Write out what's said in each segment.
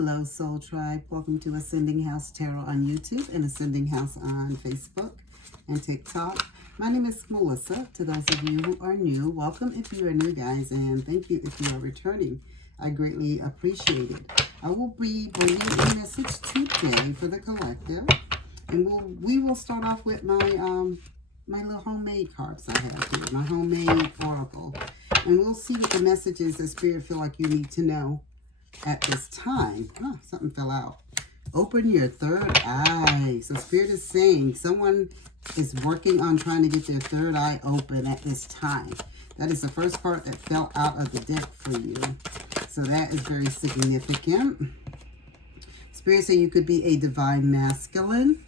Hello, Soul Tribe. Welcome to Ascending House Tarot on YouTube and Ascending House on Facebook and TikTok. My name is Melissa. To those of you who are new, welcome if you are new, guys, and thank you if you are returning. I greatly appreciate it. I will be bringing a message today for the collective, and we will start off with my my little homemade cards I have here, my homemade oracle, and we'll see what the messages that Spirit feel like you need to know at this time. Oh, something fell out. Open your third eye. So Spirit is saying someone is working on trying to get their third eye open at this time. That is the first part that fell out of the deck for you. So that is very significant. Spirit saying you could be a divine masculine.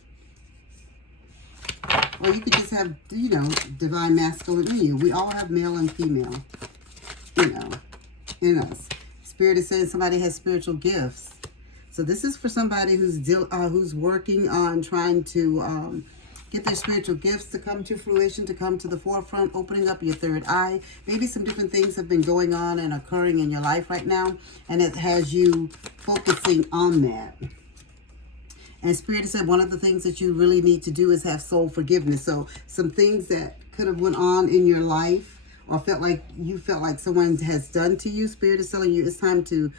Or you could just have, you know, divine masculine in you. We all have male and female, you know, in us. Spirit is saying somebody has spiritual gifts. So this is for somebody who's working on trying to get their spiritual gifts to come to fruition, to come to the forefront, opening up your third eye. Maybe some different things have been going on and occurring in your life right now, and it has you focusing on that. And Spirit said one of the things that you really need to do is have soul forgiveness. So some things that could have went on in your life or felt like someone has done to you, Spirit is telling you it's time to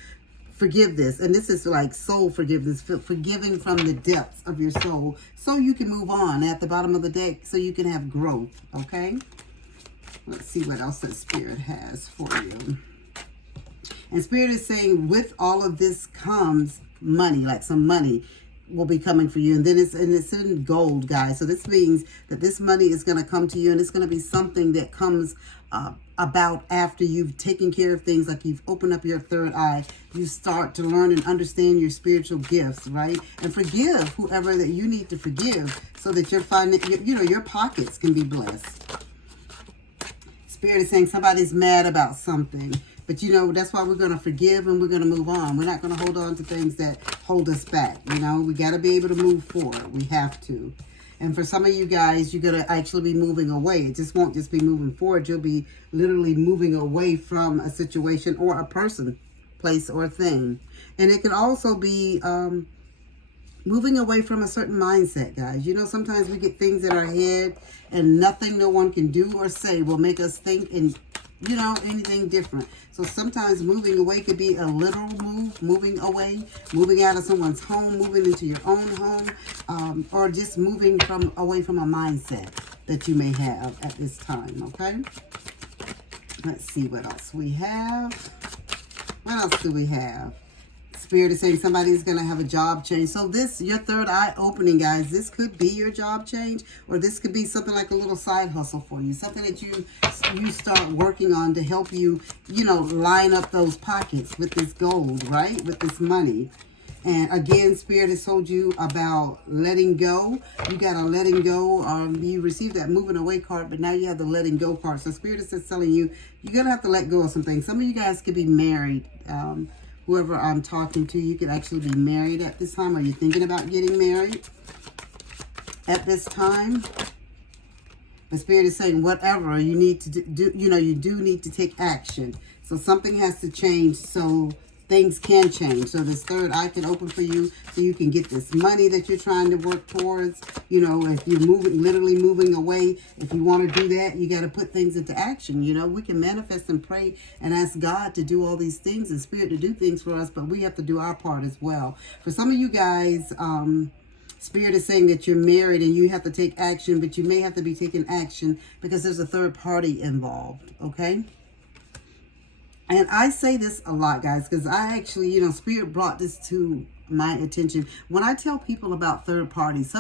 forgive this. And this is like soul forgiveness, forgiving from the depths of your soul so you can move on at the bottom of the deck, so you can have growth, okay? Let's see what else that Spirit has for you. And Spirit is saying with all of this comes money, like some money will be coming for you, and then it's in gold, guys. So this means that this money is going to come to you, and it's going to be something that comes about after you've taken care of things, like you've opened up your third eye. You start to learn and understand your spiritual gifts, right? And forgive whoever that you need to forgive, so that your pockets can be blessed. Spirit is saying somebody's mad about something. But, you know, that's why we're going to forgive and we're going to move on. We're not going to hold on to things that hold us back. You know, we got to be able to move forward. We have to. And for some of you guys, you're going to actually be moving away. It just won't just be moving forward. You'll be literally moving away from a situation or a person, place, or thing. And it can also be moving away from a certain mindset, guys. You know, sometimes we get things in our head and nothing no one can do or say will make us think and, you know, anything different. So sometimes moving away could be a literal move, moving away, moving out of someone's home, moving into your own home, or just moving away from a mindset that you may have at this time, okay? Let's see what else we have. What else do we have? Spirit is saying somebody's going to have a job change. So this, your third eye opening, guys, this could be your job change, or this could be something like a little side hustle for you. Something that you start working on to help you, you know, line up those pockets with this gold, right? With this money. And again, Spirit has told you about letting go. You got a letting go. You received that moving away card, but now you have the letting go card. So Spirit is just telling you, you're going to have to let go of some things. Some of you guys could be married. Whoever I'm talking to, you could actually be married at this time. Are you thinking about getting married at this time? The Spirit is saying whatever you need to do, you know, you do need to take action. So something has to change so things can change. So this third eye can open for you so you can get this money that you're trying to work towards. You know, if you're literally moving away, if you want to do that, you got to put things into action. You know, we can manifest and pray and ask God to do all these things and Spirit to do things for us, but we have to do our part as well. For some of you guys, Spirit is saying that you're married and you have to take action, but you may have to be taking action because there's a third party involved, okay? And I say this a lot, guys, because I actually, you know, Spirit brought this to my attention. When I tell people about third parties,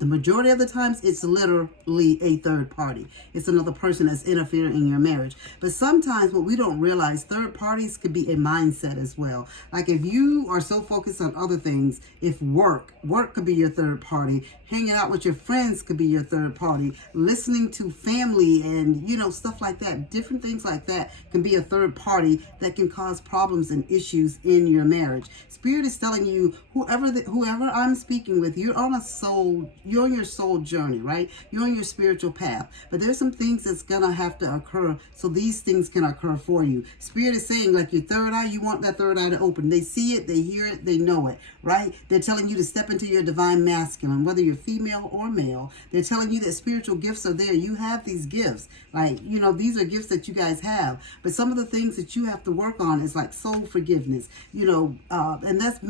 the majority of the times, it's literally a third party. It's another person that's interfering in your marriage. But sometimes what we don't realize, third parties could be a mindset as well. Like if you are so focused on other things, if work could be your third party. Hanging out with your friends could be your third party. Listening to family and, you know, stuff like that. Different things like that can be a third party that can cause problems and issues in your marriage. Spirit is telling you, whoever I'm speaking with, you're on a soul, you're on your soul journey, right? You're on your spiritual path. But there's some things that's going to have to occur so these things can occur for you. Spirit is saying, like your third eye, you want that third eye to open. They see it, they hear it, they know it, right? They're telling you to step into your divine masculine, whether you're female or male. They're telling you that spiritual gifts are there. You have these gifts. Like, you know, these are gifts that you guys have. But some of the things that you have to work on is like soul forgiveness, you know, and that's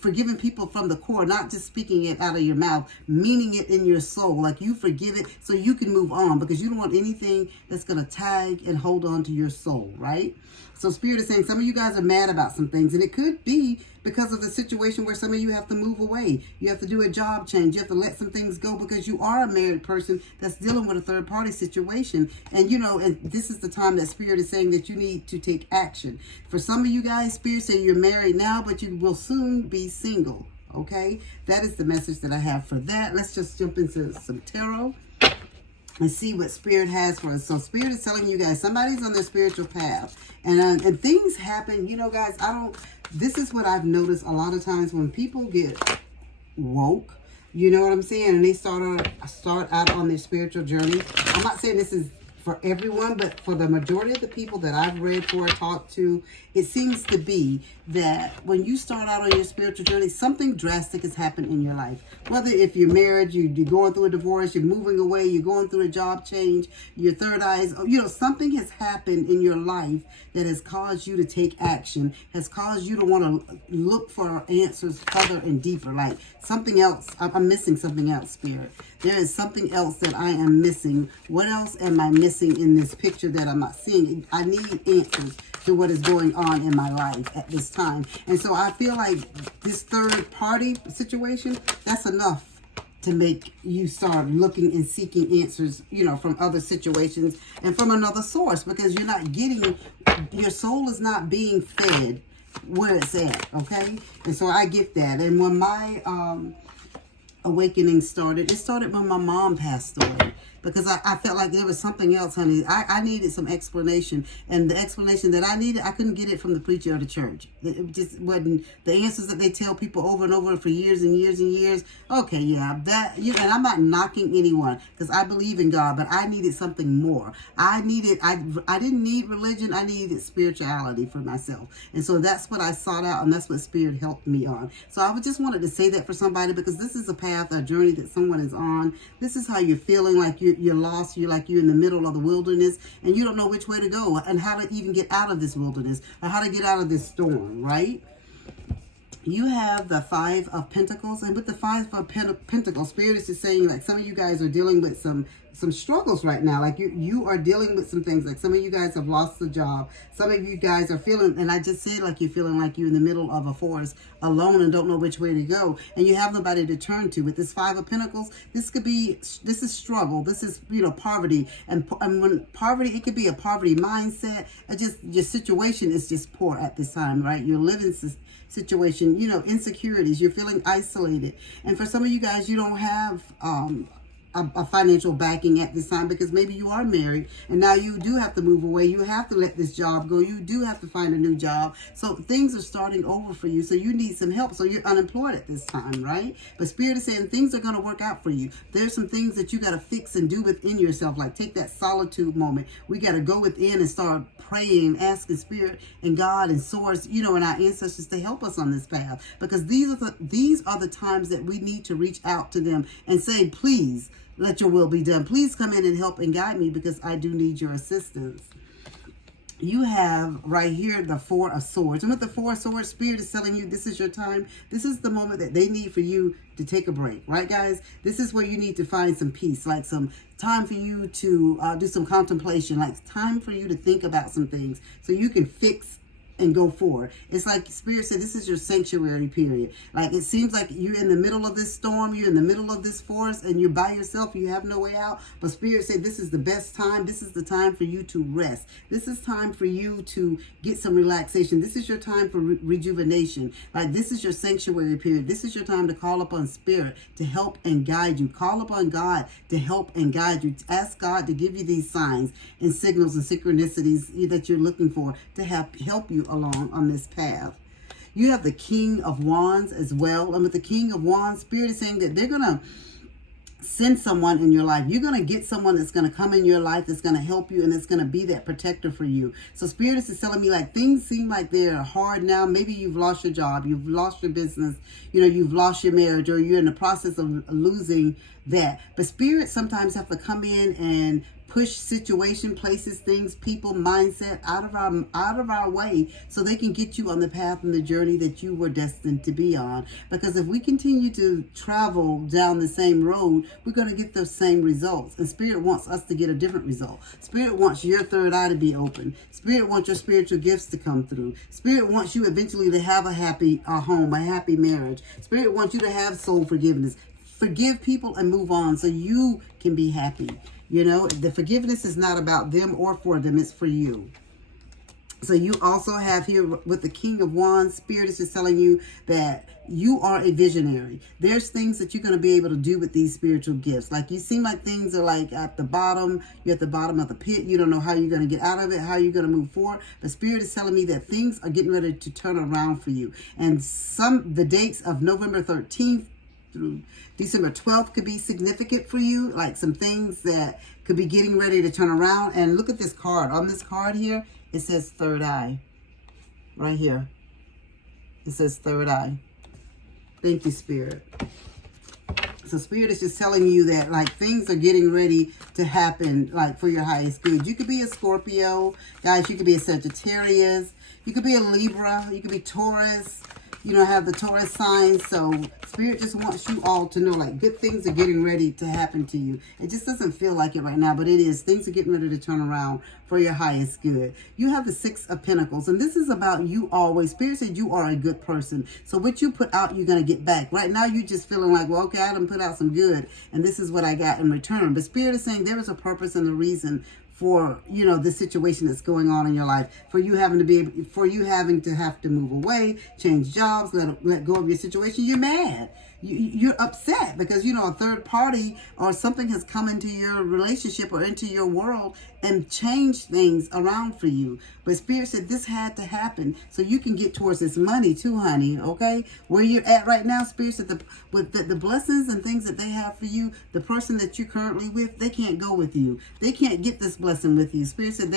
forgiving people from the core, not just speaking it out of your mouth, meaning it in your soul. Like you forgive it so you can move on, because you don't want anything that's going to tag and hold on to your soul, right? So Spirit is saying some of you guys are mad about some things, and it could be because of the situation where some of you have to move away. You have to do a job change. You have to let some things go because you are a married person that's dealing with a third party situation. And, you know, and this is the time that Spirit is saying that you need to take action. For some of you guys, Spirit say you're married now, but you will soon be single. Okay? That is the message that I have for that. Let's just jump into some tarot and see what Spirit has for us. So Spirit is telling you guys, somebody's on their spiritual path. And things happen, you know, guys, this is what I've noticed a lot of times when people get woke, you know what I'm saying? And they start out on their spiritual journey. I'm not saying this is for everyone, but for the majority of the people that I've read for, talked to, it seems to be that when you start out on your spiritual journey, something drastic has happened in your life. Whether if you're married, you're going through a divorce, you're moving away, you're going through a job change, your third eye is, you know, something has happened in your life that has caused you to take action, has caused you to want to look for answers further and deeper. Like something else, I'm missing something else, Spirit. There is something else that I am missing. What else am I missing in this picture that I'm not seeing? I need answers to what is going on in my life at this time. And so I feel like this third party situation, that's enough to make you start looking and seeking answers, you know, from other situations and from another source, because you're not getting, your soul is not being fed where it's at, okay? And so I get that. And when my awakening started, it started when my mom passed away, because I felt like there was something else, honey. I needed some explanation, and the explanation that I needed, I couldn't get it from the preacher or the church. It just wasn't the answers that they tell people over and over for years and years and years. Okay, yeah, that, you know, and I'm not knocking anyone, because I believe in God, but I needed something more. I didn't need religion. I needed spirituality for myself, and so that's what I sought out, and that's what Spirit helped me on. So I just wanted to say that for somebody, because this is a path, a journey that someone is on. This is how you're feeling, like you're lost. You're like you're in the middle of the wilderness, and you don't know which way to go and how to even get out of this wilderness or how to get out of this storm, right? You have the Five of Pentacles, and with the Five of Pentacles, Spirit is just saying, like, some of you guys are dealing with some struggles right now. Like you are dealing with some things. Like some of you guys have lost the job. Some of you guys are feeling, and I just said, like, you're feeling like you're in the middle of a forest alone and don't know which way to go, and you have nobody to turn to. With this Five of Pentacles, this is struggle. This is, you know, poverty, and when poverty, it could be a poverty mindset. Just your situation is just poor at this time, right? You're living situation, you know, insecurities, you're feeling isolated. And for some of you guys, you don't have a financial backing at this time, because maybe you are married and now you do have to move away. You have to let this job go. You do have to find a new job. So things are starting over for you. So you need some help. So you're unemployed at this time, right? But Spirit is saying things are going to work out for you. There's some things that you got to fix and do within yourself. Like take that solitude moment. We got to go within and start praying, asking Spirit and God and Source, you know, and our ancestors to help us on this path, because these are the times that we need to reach out to them and say, please, let your will be done. Please come in and help and guide me, because I do need your assistance. You have right here the Four of Swords. And with the Four of Swords, Spirit is telling you this is your time. This is the moment that they need for you to take a break. Right, guys? This is where you need to find some peace, like some time for you to do some contemplation, like time for you to think about some things so you can fix and go forward. It's like Spirit said, this is your sanctuary period. Like it seems like you're in the middle of this storm, you're in the middle of this forest, and you're by yourself, you have no way out. But Spirit said this is the best time. This is the time for you to rest. This is time for you to get some relaxation. This is your time for rejuvenation. Like this is your sanctuary period. This is your time to call upon Spirit to help and guide you. Call upon God to help and guide you. Ask God to give you these signs and signals and synchronicities that you're looking for to help you along on this path. You have the King of Wands as well. And with the King of Wands, Spirit is saying that they're going to send someone in your life. You're going to get someone that's going to come in your life, that's going to help you, and it's going to be that protector for you. So Spirit is telling me, like, things seem like they're hard now. Maybe you've lost your job, you've lost your business, you've lost your marriage, or you're in the process of losing that. But Spirit sometimes have to come in and push situation, places, things, people, mindset out of our way so they can get you on the path and the journey that you were destined to be on. Because if we continue to travel down the same road, we're going to get those same results. And Spirit wants us to get a different result. Spirit wants your third eye to be open. Spirit wants your spiritual gifts to come through. Spirit wants you eventually to have a happy home, a happy marriage. Spirit wants you to have soul forgiveness. Forgive people and move on so you can be happy. The forgiveness is not about them or for them. It's for you. So you also have here with the King of Wands, Spirit is just telling you that you are a visionary. There's things that you're going to be able to do with these spiritual gifts. Like, you seem like things are like at the bottom. You're at the bottom of the pit. You don't know how you're going to get out of it, how you're going to move forward. But Spirit is telling me that things are getting ready to turn around for you. And the dates of November 13th through December 12th could be significant for you, like some things that could be getting ready to turn around. And look at this card. On this card here, it says third eye. Right here. It says third eye. Thank you, Spirit. So Spirit is just telling you that, like, things are getting ready to happen, like, for your highest good. You could be a Scorpio. Guys, you could be a Sagittarius. You could be a Libra. You could be Taurus. Have the Taurus sign. So Spirit just wants you all to know, like, good things are getting ready to happen to you. It just doesn't feel like it right now, but it is. Things are getting ready to turn around for your highest good. You have the Six of Pentacles, and this is about you always. Spirit said you are a good person. So what you put out, you're going to get back. Right now, you're just feeling like, well, okay, I done put out some good, and this is what I got in return. But Spirit is saying there is a purpose and a reason for this situation that's going on in your life, for you having to have to move away, change jobs, let go of your situation. You're mad. You're upset because, a third party or something has come into your relationship or into your world and changed things around for you. But Spirit said this had to happen so you can get towards this money too, honey, okay? Where you're at right now, Spirit said with the blessings and things that they have for you, the person that you're currently with, they can't go with you. They can't get this blessing with you. Spirit said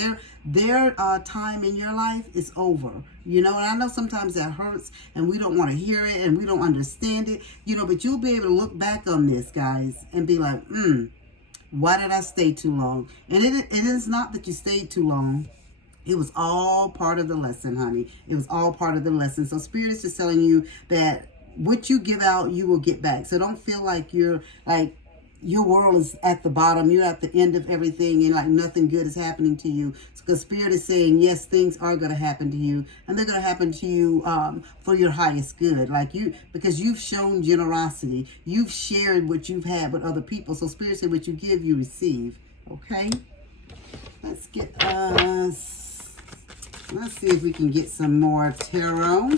their time in your life is over. And I know sometimes that hurts and we don't want to hear it and we don't understand it, but you'll be able to look back on this, guys, and be like, why did I stay too long? And it is not that you stayed too long. It was all part of the lesson, honey. It was all part of the lesson. So Spirit is just telling you that what you give out, you will get back. So don't feel like you're like, your world is at the bottom. You're at the end of everything and like nothing good is happening to you. Because Spirit is saying, yes, things are going to happen to you. And they're going to happen to you for your highest good. Because you've shown generosity. You've shared what you've had with other people. So Spirit said, what you give, you receive. Okay? Let's see if we can get some more tarot.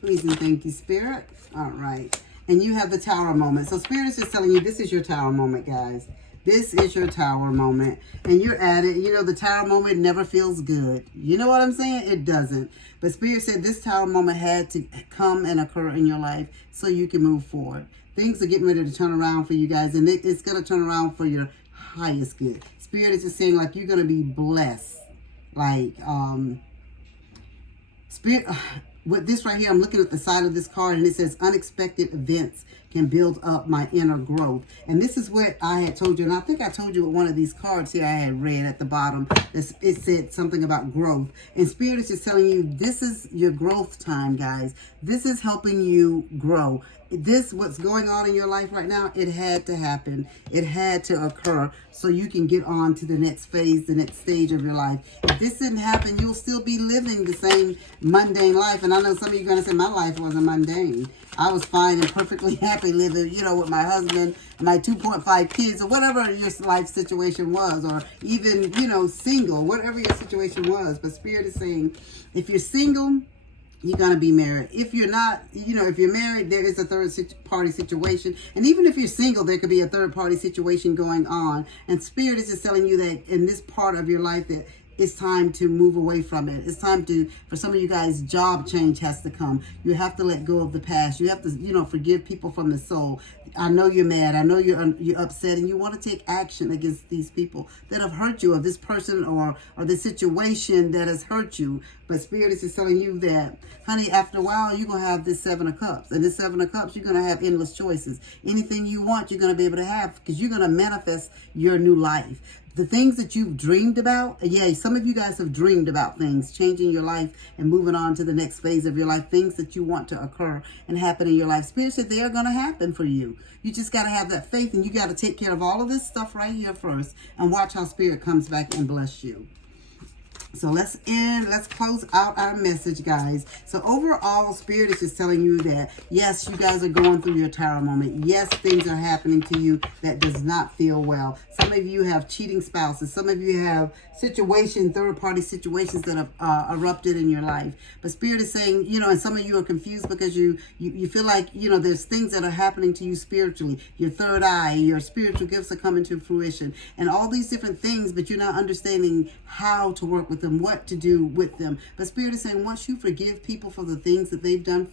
Please and thank you, Spirit. All right. And you have the Tower moment. So Spirit is just telling you this is your Tower moment, guys. This is your Tower moment. And you're at it. The Tower moment never feels good. You know what I'm saying? It doesn't. But Spirit said this Tower moment had to come and occur in your life so you can move forward. Things are getting ready to turn around for you guys. And it's going to turn around for your highest good. Spirit is just saying, like, you're going to be blessed. Spirit... With this right here, I'm looking at the side of this card, and it says, unexpected events can build up my inner growth. And this is what I had told you, and I think I told you with one of these cards here I had read at the bottom. It said something about growth. And Spirit is just telling you, this is your growth time, guys. This is helping you grow. What's going on in your life right now, it had to happen. It had to occur so you can get on to the next phase, the next stage of your life. If this didn't happen, you'll still be living the same mundane life. And I know some of you are going to say, my life wasn't mundane. I was fine and perfectly happy living, with my husband, my 2.5 kids, or whatever your life situation was, or even, single, whatever your situation was. But Spirit is saying, if you're single, you're going to be married. If you're not, if you're married, there is a third party situation. And even if you're single, there could be a third party situation going on. And Spirit is just telling you that in this part of your life that it's time to move away from it. It's time to, for some of you guys, job change has to come. You have to let go of the past. You have to, forgive people from the soul. I know you're mad. I know you're upset, and you want to take action against these people that have hurt you, or this person, or the situation that has hurt you. But Spirit is just telling you that, honey, after a while, you're going to have this Seven of Cups. And this Seven of Cups, you're going to have endless choices. Anything you want, you're going to be able to have, because you're going to manifest your new life. The things that you've dreamed about, yeah, some of you guys have dreamed about things, changing your life and moving on to the next phase of your life, things that you want to occur and happen in your life. Spirit said they are going to happen for you. You just got to have that faith, and you got to take care of all of this stuff right here first and watch how Spirit comes back and bless you. So let's close out our message, guys. So overall, Spirit is just telling you that, yes, you guys are going through your tower moment. Yes, things are happening to you that does not feel well. Some of you have cheating spouses. Some of you have third-party situations that have erupted in your life. But Spirit is saying, and some of you are confused because you feel like, there's things that are happening to you spiritually. Your third eye, your spiritual gifts are coming to fruition, and all these different things, but you're not understanding how to work with them, what to do with them. But Spirit is saying, once you forgive people for the things that they've done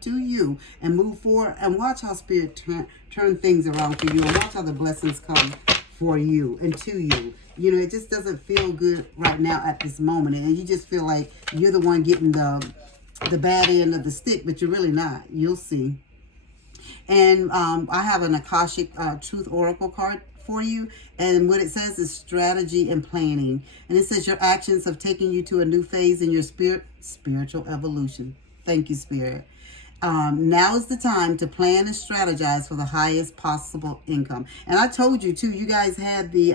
to you, and move forward, and watch how Spirit turn things around for you, and watch how the blessings come for you and to you. It just doesn't feel good right now at this moment, and you just feel like you're the one getting the bad end of the stick, but you're really not. You'll see. And I have an Akashic Truth Oracle card for you, and what it says is strategy and planning, and it says your actions have taken you to a new phase in your spiritual evolution. Thank you, Spirit. Now is the time to plan and strategize for the highest possible income. And I told you too, you guys had the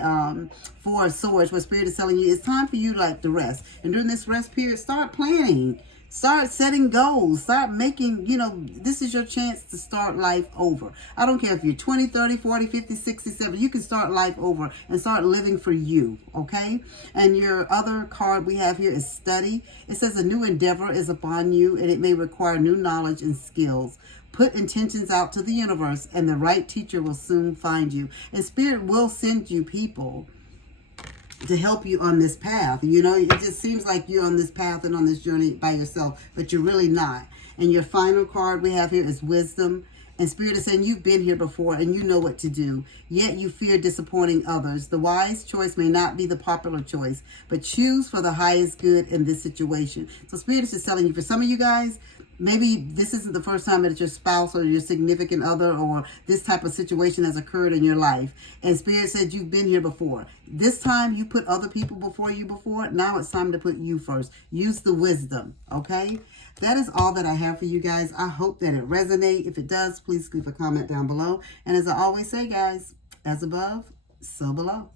Four of Swords, where Spirit is telling you it's time for you to rest. And during this rest period, start planning. Start setting goals. Start making, this is your chance to start life over. I don't care if you're 20, 30, 40, 50, 60, 70. You can start life over and start living for you, okay? And your other card we have here is study. It says a new endeavor is upon you, and it may require new knowledge and skills. Put intentions out to the universe, and the right teacher will soon find you. And Spirit will send you people to help you on this path. It just seems like you're on this path and on this journey by yourself, but you're really not. And your final card we have here is wisdom. And Spirit is saying you've been here before and you know what to do, yet you fear disappointing others. The wise choice may not be the popular choice, but choose for the highest good in this situation. So Spirit is just telling you, for some of you guys, maybe this isn't the first time that your spouse or your significant other or this type of situation has occurred in your life. And Spirit said you've been here before. This time you put other people before you before. Now it's time to put you first. Use the wisdom, okay? That is all that I have for you guys. I hope that it resonates. If it does, please leave a comment down below. And as I always say, guys, as above, so below.